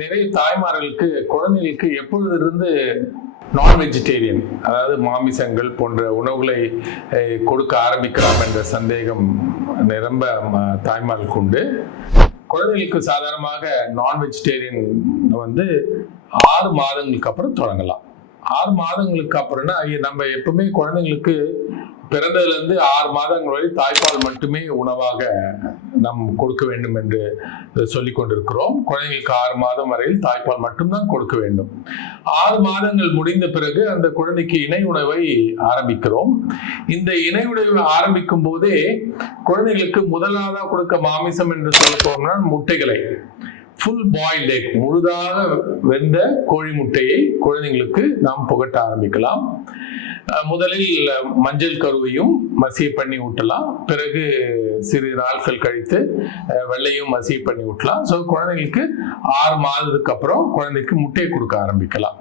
நிறைய தாய்மார்களுக்கு குழந்தைகளுக்கு எப்பொழுதிலிருந்து நான் வெஜிடேரியன், அதாவது மாமிசங்கள் போன்ற உணவுகளை கொடுக்க ஆரம்பிக்கலாம் என்ற சந்தேகம் நிரம்ப தாய்மார்களுக்கு உண்டு. குழந்தைகளுக்கு சாதாரணமாக நான் வெஜிடேரியன் 6 மாதங்களுக்கு அப்புறம் தொடங்கலாம். 6 மாதங்களுக்கு அப்புறம்னா நம்ம எப்பவுமே குழந்தைங்களுக்கு பிறந்ததுலேருந்து 6 மாதங்கள் வரை தாய்ப்பால் மட்டுமே உணவாக நாம் கொடுக்க வேண்டும் என்று சொல்லிக் கொண்டிருக்கிறோம். குழந்தைகளுக்கு 6 மாதம் வரையில் தாய்ப்பால் மட்டும்தான் கொடுக்க வேண்டும். 6 மாதங்கள் முடிந்த பிறகு அந்த குழந்தைக்கு இணை உணவை ஆரம்பிக்கிறோம். இந்த இணை உணவை ஆரம்பிக்கும் போதே குழந்தைகளுக்கு முதலாவதாக கொடுக்க மாமிசம் என்று சொல்ல முட்டைகளை, ஃபுல் பாயில்ட் எக், முழுதாக வெந்த கோழி முட்டையை குழந்தைங்களுக்கு நாம் புகட்ட ஆரம்பிக்கலாம். முதலில் மஞ்சள் கருவையும் மசிய பண்ணி ஊட்டலாம். பிறகு சிறு நாட்கள் கழித்து வெள்ளையும் மசிய பண்ணி ஊட்டலாம். ஸோ குழந்தைங்களுக்கு 6 மாதத்துக்கு அப்புறம் குழந்தைக்கு முட்டையை கொடுக்க ஆரம்பிக்கலாம்.